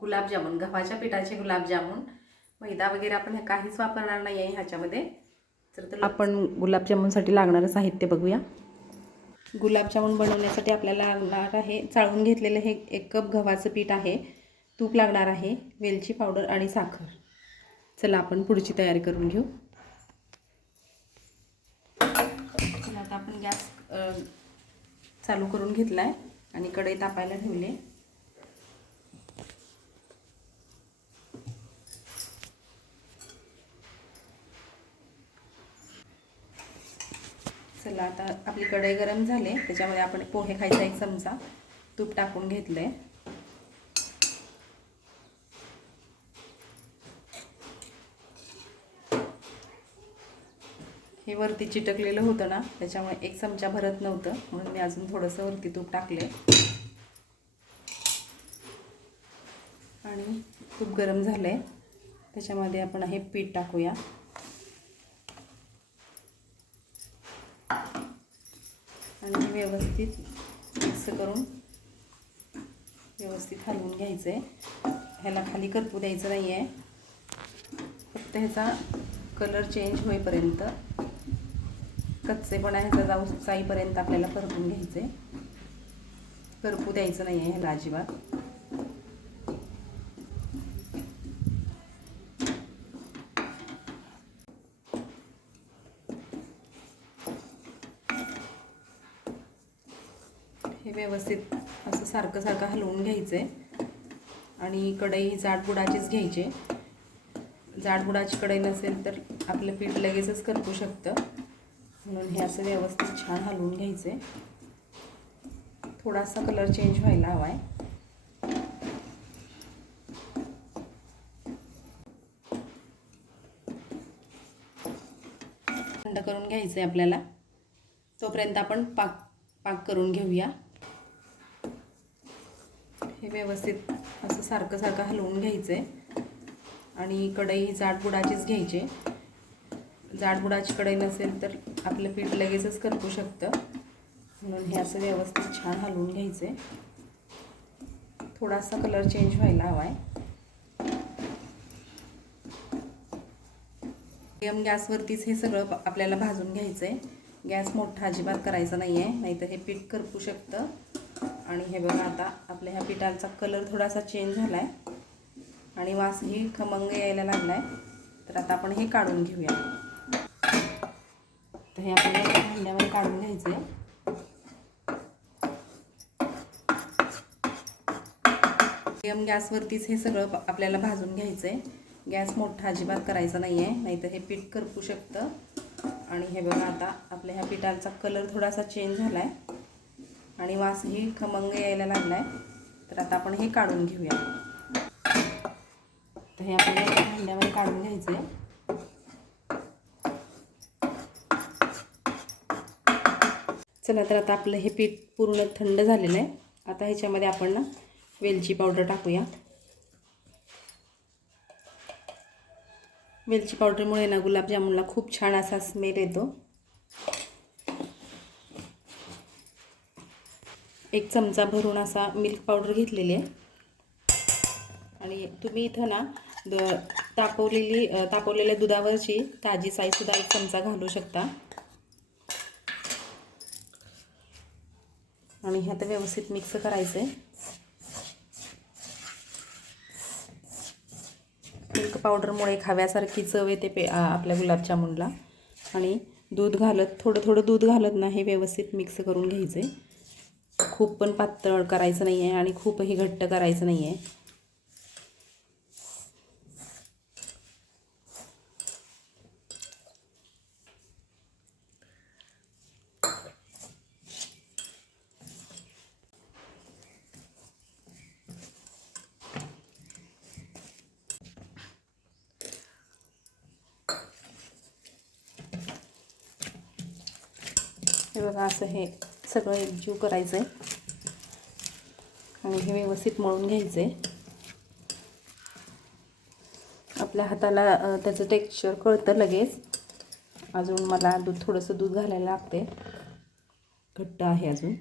गुलाबजामुन गव्हाच्या पिठाचे गुलाबजामुन. मैदा वगैरे आपण काहीच वापरणार नाही आहे ह्याच्यामध्ये. तर आपण गुलाबजामुनसाठी लागणारं साहित्य बघूया. गुलाबजामुन बनवण्यासाठी आपल्याला लागणार आहे चाळून घेतलेलं हे एक कप गव्हाचं पीठ आहे. तूप लागणार आहे वेलची पावडर आणि साखर. चला आपण पुढची तयारी करून घेऊ. आता आपण गॅस चालू करून घेतला आहे आणि कढई तापायला ठेवले चला आता आपली कढई गरम झाले त्याच्यामध्ये आपण पोहे खायचा एक चमचा तूप टाकून घेतले हे वरती चिटकलेलं होतं ना त्याच्यामुळे एक चमचा भरत नव्हतं म्हणून मी अजून थोडंसं वरती तूप टाकले आणि तूप गरम झालं आहे त्याच्यामध्ये आपण हे पीठ टाकूया. आणि व्यवस्थित मिक्स करून व्यवस्थित हलवून घ्यायचं. आहे ह्याला खाली करपू द्यायचं नाही आहे फक्त ह्याचा कलर चेंज होईपर्यंत कच्चेपणा ह्याचा जाऊ जाईपर्यंत आपल्याला परतून घ्यायचं. आहे करपू द्यायचं नाही आहे ह्याला अजिबात हे व्यवस्थित असं सारखं सारखं हलवून घ्यायचं आहे आणि कढई जाड बुडाचीच घ्यायची. जाड बुडाची कढई नसेल तर आपलं पीठ लगेचच करपू शकतं. म्हणून हे असं व्यवस्थित छान हलवून घ्यायचं आहे थोडासा कलर चेंज व्हायला हवा आहे थंड करून घ्यायचं आहे आपल्याला. तोपर्यंत आपण पाक पाक करून घेऊया. हे व्यवस्थित असं सारखं सारखं हलवून घ्यायचं आहे आणि कढई जाड बुडाचीच घ्यायची. जाड बुडाची कढई नसेल तर आपलं पीठ लगेचच करपू शकतं. म्हणून हे असं व्यवस्थित छान हलवून घ्यायचं आहे थोडासा कलर चेंज व्हायला हवा आहे एम गॅसवरतीच हे सगळं आपल्याला भाजून घ्यायचं आहे गॅस मोठा अजिबात करायचा नाही आहे नाहीतर हे पीठ करपू शकतं. आणि हे बघा आता आपल्या ह्या पिठाचा कलर थोडासा चेंज झाला आहे आणि वासही खमंग यायला लागला आहे तर आता आपण हे काढून घेऊया. तर हे आपल्याला भांड्यामध्ये काढून घ्यायचं आहे मिडियम गॅसवरतीच हे सगळं आपल्याला भाजून घ्यायचं आहे गॅस मोठा अजिबात करायचा नाही आहे नाहीतर हे पीठ करपू शकतं. आणि हे बघा आता आपल्या ह्या पिठाचा कलर थोडासा चेंज झाला आहे आणि वासही खमंग यायला लागला आहे तर आता आपण हे काढून घेऊया. तर हे आपल्याला एका भांड्यामध्ये काढून घ्यायचं आहे चला तर आता आपलं हे पीठ पूर्ण थंड झालेलं आहे. आता ह्याच्यामध्ये आपण ना वेलची पावडर टाकूया वेलची पावडरमुळे ना गुलाबजामुनला खूप छान असा स्मेल येतो. एक चमचा भरून असा मिल्क पावडर घेतलेली आहे. आणि तुम्ही इथं ना द तापवलेली तापवलेल्या दुधावरची ताजी साईसुद्धा एक चमचा घालू शकता. आणि ह्यात व्यवस्थित मिक्स करायचं आहे मिल्क पावडरमुळे खाव्यासारखी चव येते पे आपल्या गुलाबजामुनला. आणि दूध घालत थोडं थोडं दूध घालत ना हे व्यवस्थित मिक्स करून घ्यायचं आहे खूप पण पातळ करायचं नाही आहे आणि खूपही घट्ट करायचं नाही आहे हे बघा असं हे. सगळं एकजीव करायचं आहे आणि हे व्यवस्थित मळून घ्यायचं आहे आपल्या हाताला त्याचं टेक्स्चर कळतं लगेच. अजून मला दूध थोडंसं दूध घालायला लागते घट्ट आहे अजून.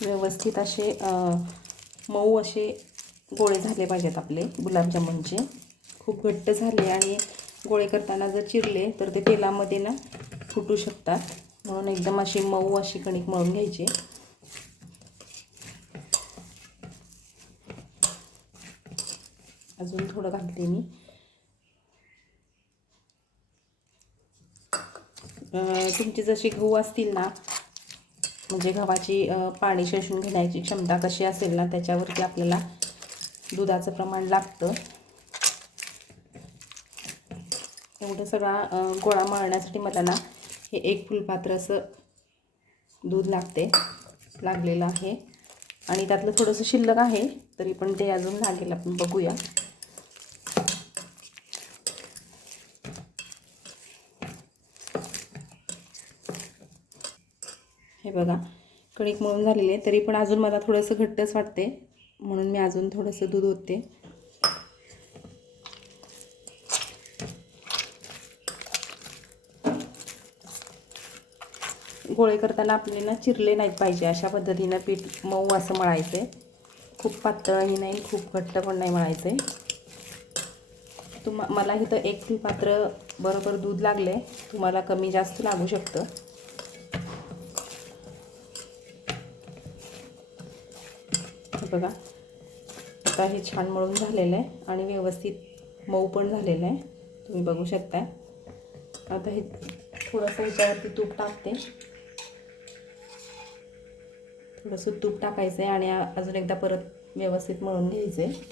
व्यवस्थित असे मऊ असे गोळे झाले पाहिजेत आपले गुलाबजामुनचे. खूप घट्ट झाले आणि गोळे करताना जर चिरले तर ते तेलामध्ये ना फुटू शकतात. म्हणून एकदम अशी मऊ अशी कणिक मळून घ्यायची. अजून थोडं घालते मी. तुमची जशी गहू असतील ना म्हणजे गव्हाची पाणी शोषून घेण्याची क्षमता कशी असेल ना त्याच्यावरती आपल्याला दुधाचं प्रमाण लागतं. एवढं सगळा गोळा मळण्यासाठी मला ना हे एक फुलपात्र असं दूध लागते लागलेलं आहे. आणि त्यातलं थोडंसं शिल्लक आहे तरी पण ते अजून लागेल आपण बघूया. हे बघा कणिक मळून झालेली आहे तरी पण अजून मला थोडंसं घट्टच वाटते म्हणून मी अजून थोडंसं दूध ओतते. गोळे करताना आपल्याला चिरले नाहीत पाहिजे. अशा पद्धतीनं पीठ मऊ असं मळायचं. आहे खूप पातळही नाही खूप घट्ट पण नाही मळायचं. आहे तुम मला इथं एक फुलपात्र बरोबर दूध लागलं. आहे तुम्हाला कमी जास्त लागू शकतं. बघा. आता हे छान मळून झालेलं आहे आणि व्यवस्थित मऊ पण झालेलं आहे. तुम्ही बघू शकताय. आता हे थोडंसं ह्याच्यावरती तूप टाकते. थोडंसं तूप टाकायचं आहे आणि अजून एकदा परत व्यवस्थित मळून घ्यायचं आहे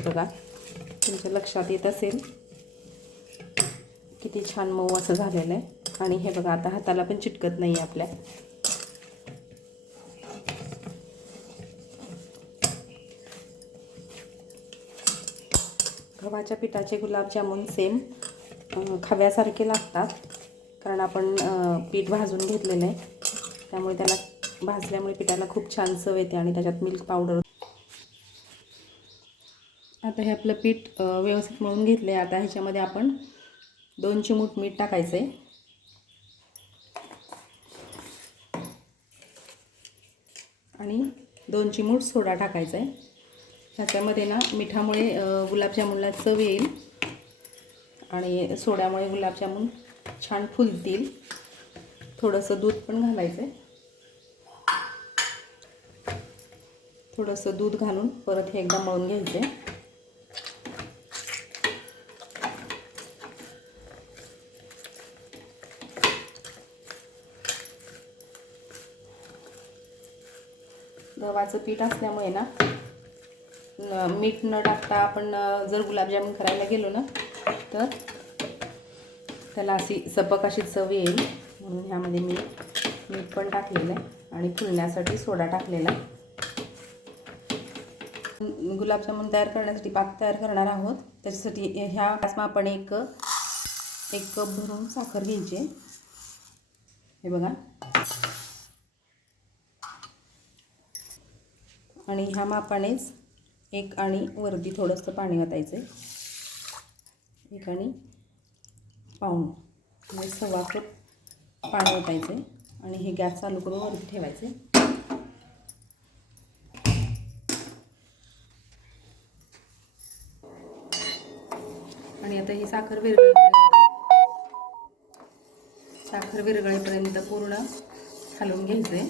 बघा तुमच्या लक्षात येत असेल? किती छान मऊ असं झालेलं आहे. आणि हे बघा आता हाताला पण चिटकत नाही आहे आपल्या. गव्हाच्या पिठाचे गुलाबजामुन सेम खव्यासारखे लागतात. कारण आपण पीठ भाजून घेतलेलं आहे. त्यामुळे त्याला भाजल्यामुळे पिठाला खूप छान चव येते आणि त्याच्यात मिल्क पावडर आता हे आपलं पीठ व्यवस्थित मळून घेतलं आहे आता ह्याच्यामध्ये आपण दोन चिमूट मीठ टाकायचं आहे आणि दोन चिमूट सोडा टाकायचा आहे ह्याच्यामध्ये ना मिठामुळे गुलाबजामुनला चव येईल आणि सोड्यामुळे गुलाबजामुन छान फुलतील. थोडंसं दूध पण घालायचं आहे थोडंसं दूध घालून परत हे एकदा मळून घ्यायचं आहे गव्हाचं पीठ असल्यामुळे ना मीठ न टाकता आपण जर गुलाबजामुन करायला गेलो ना तर त्याला अशी सपक अशी चव येईल. म्हणून ह्यामध्ये मी मीठ पण टाकलेलं आहे आणि फुलण्यासाठी सोडा टाकलेला गुलाबजामुन तयार करण्यासाठी पाक तयार करणार आहोत. त्याच्यासाठी ह्या पासमा आपण एक एक कप भरून साखर घ्यायची हे बघा. आणि ह्या मापानेच एक आणि वरती थोडंसं पाणी ओतायचं आहे एक आणि पाऊण म्हणजे सव्वा कप पाणी ओतायचं आहे आणि हे गॅस चालू करून वरती ठेवायचे आणि आता ही साखर विरघळेपर्यंत साखर विरगळीपर्यंत पूर्ण हलवून घ्यायचं आहे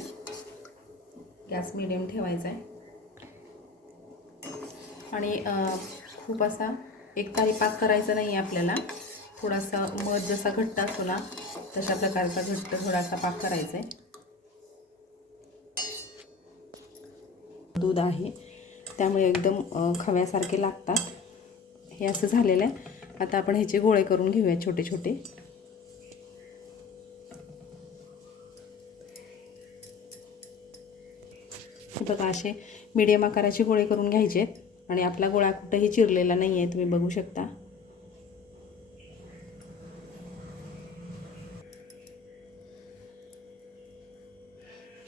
गॅस मिडियम ठेवायचा आहे आणि खूप असा एक तारी पाक करायचा नाही आहे आपल्याला. थोडासा मध जसा घट्ट असतो ना तशा प्रकारचा घट्ट थोडासा पाक करायचा आहे दूध आहे. त्यामुळे एकदम खव्यासारखे लागतात. हे असं झालेलं आहे. आता आपण ह्याचे गोळे करून घेऊया छोटे छोटे. बघा असे मीडियम आकाराचे गोळे करून घ्यायचे आहेत आणि आपला गोळा कुठंही चिरलेला नाही आहे तुम्ही बघू शकता.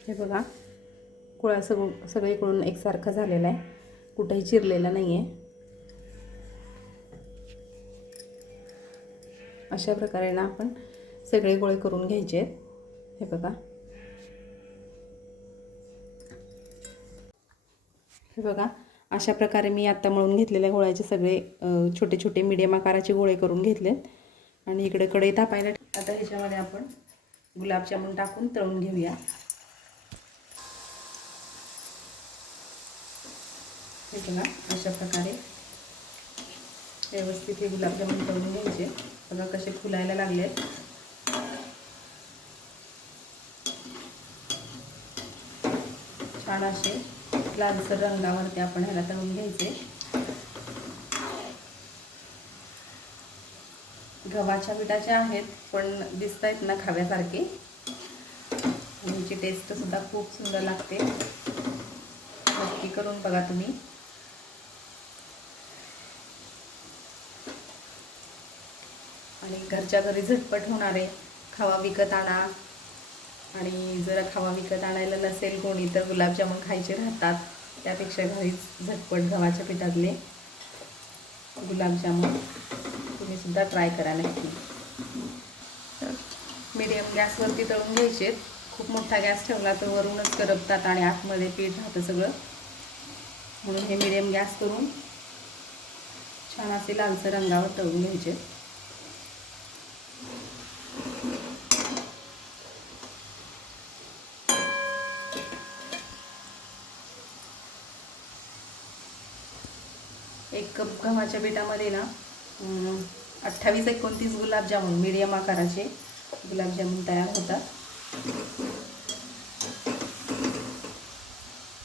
हे बघा गोळा सगळं सगळीकडून एकसारखा झालेला आहे. कुठंही चिरलेला नाही आहे अशा प्रकारे ना आपण सगळे गोळे करून घ्यायचे आहेत. हे बघा. हे बघा अशा प्रकारे मी आत्ता मळून घेतलेल्या गोळ्याचे सगळे छोटे छोटे मीडियम आकाराचे गोळे करून घेतलेत. आणि इकडे कढई तापायला आता ह्याच्यामध्ये आपण गुलाबजामुन टाकून तळून घेऊया. हे बघा अशा प्रकारे व्यवस्थित हे गुलाबजामुन तळून घ्यायचे. बघा कसे फुलायला लागलेत. छान असे लालसर रंगावरती आपण ह्याला तळून घ्यायचे. गव्हाच्या पिठाचे आहेत पण दिसत आहेत ना खाव्यासारखे. ह्याची टेस्ट सुद्धा खूप सुंदर लागते. नक्की करून बघा तुम्ही. आणि घरच्या घरी झटपट होणारे खावा विकत आणा. आणि जर खावा विकत आणायला नसेल कोणी तर गुलाबजामुन खायचे राहतात. त्यापेक्षा घरीच झटपट गव्हाच्या पिठातले गुलाबजामुन तुम्ही सुद्धा ट्राय करा नक्की. मीडियम गॅसवरती तळून घ्यायचे. खूप मोठा गॅस ठेवला तर वरूनच करपतात आणि आतमध्ये पीठ राहतं सगळं. म्हणून हे मिडियम गॅस करून छान असे लालसर रंगावर तळून घ्यायचे. एक कप गव्हाच्या बेटामध्ये ना अठ्ठावीस एकोणतीस गुलाबजामुन मीडियम आकाराचे गुलाबजामुन तयार होतात.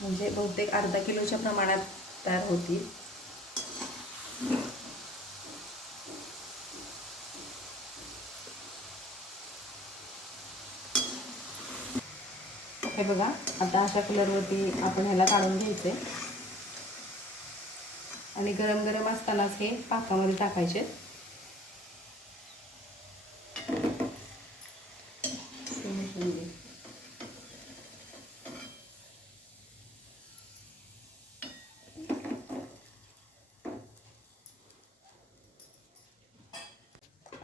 म्हणजे बहुतेक अर्धा किलोच्या प्रमाणात तयार होतील. हे बघा आता अशा कलरवरती आपण ह्याला काढून घ्यायचे. आणि गरम गरम असतानाच हे पाकामध्ये टाकायचे.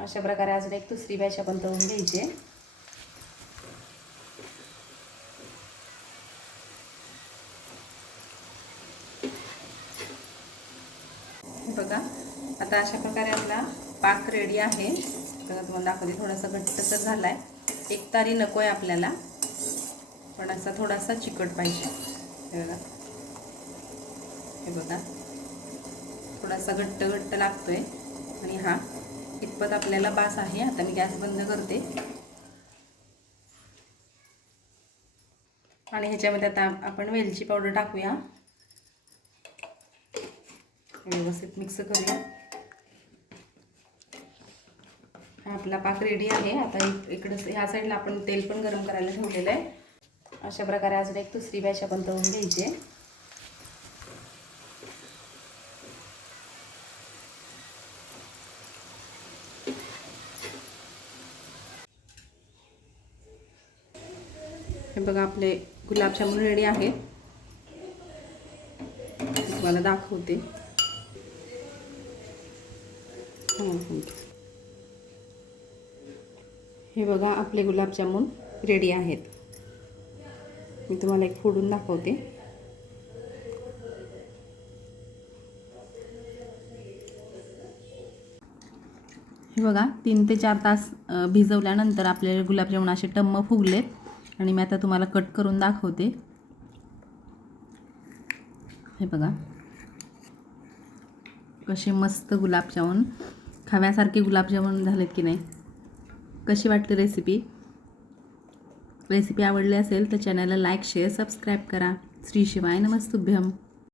अशा प्रकारे अजून एक दुसरी बॅच आपण तळून घ्यायची बघा आता अशा प्रकारे आपला पाक रेडी आहे. तर तुम्हाला दाखवते थोडासा घट्टसर झाला आहे एक तारी नको आहे आपल्याला. पण असा थोडासा चिकट पाहिजे. हे बघा. हे बघा. थोडासा घट्ट घट्ट लागतोय. आणि हा इतपत आपल्याला बास आहे आता मी गॅस बंद करते. आणि ह्याच्यामध्ये आता आपण वेलची पावडर टाकूया. व्यवस्थित मिक्स करूया हा आपला पाक रेडी आहे. आता इकडं ह्या साईडला आपण तेल पण गरम करायला ठेवलेलं आहे. अशा प्रकारे अजून एक दुसरी बॅच आपण तळून घ्यायची हे बघा आपले गुलाबजामुन रेडी आहे. तुम्हाला दाखवते. हे बघा आपले गुलाबजामुन रेडी आहेत. मी तुम्हाला एक फोडून दाखवते. हे बघा तीन ते चार तास भिजवल्यानंतर आपले गुलाबजामुन असे टम्म फुगलेत. आणि मी आता तुम्हाला कट करून दाखवते. हे बघा. कसे मस्त गुलाबजामुन खाव्यासारखे गुलाबजामुन झालेत की नाही? कशी वाटली रेसिपी रेसिपी आवडली असेल तर चॅनलला लाईक शेअर सबस्क्राईब करा. श्री शिवाय नमस्तुभ्यम.